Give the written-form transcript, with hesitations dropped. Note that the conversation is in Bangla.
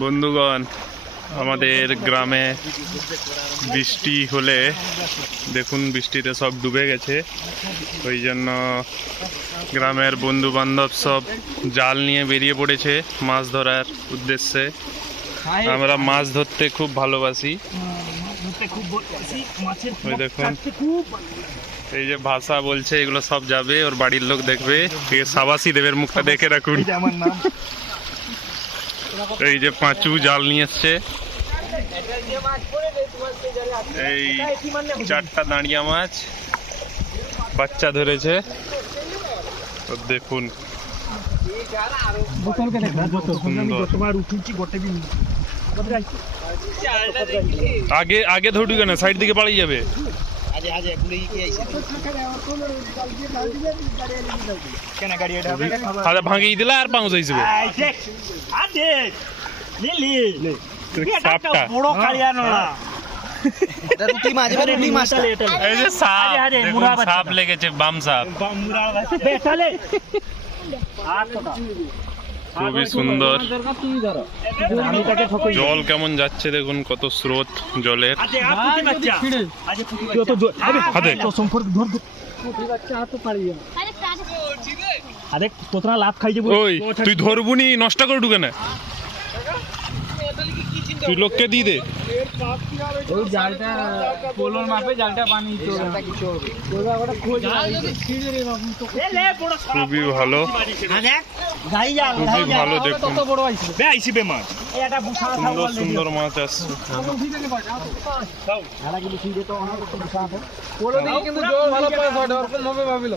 বন্ধুগণ, আমাদের গ্রামে বৃষ্টি হলে দেখুন বৃষ্টিতে সব ডুবে গেছে। ওই জন্য গ্রামের বন্ধু বান্ধব সব জাল নিয়ে বেরিয়ে পড়েছে মাছ ধরার উদ্দেশ্যে। আমরা মাছ ধরতে খুব ভালোবাসি। ওই দেখুন, এই যে ভাষা বলছে এগুলো সব যাবে, ওর বাড়ির লোক দেখবে। সাবাসি দেবের মুখটা দেখে রাখুন। এই যে পাঁচু জাল নিয়ে এসছে, এই 4টা দাঁড়িয়া মাছ বাচ্চা ধরেছে। দেখুন আগে আগে ধরুক না, সাইড দিকে পালিয়ে যাবে। ভাঙিয়ে দিলা আর পাউচ হিসেবে সাপ লেগেছে, বাম সাপ। খুবই সুন্দর। জল কেমন যাচ্ছে দেখুন, কত স্রোত জলের। ওই তুই ধরবুনি, নষ্ট করে ঢুকে না, তুই লোককে দিয়ে দে। খুবই ভালো, খুবই ভালো। দেখুন সুন্দর সুন্দর মাছ আসছে। কিন্তু জল ভালো পায়, ভাবিল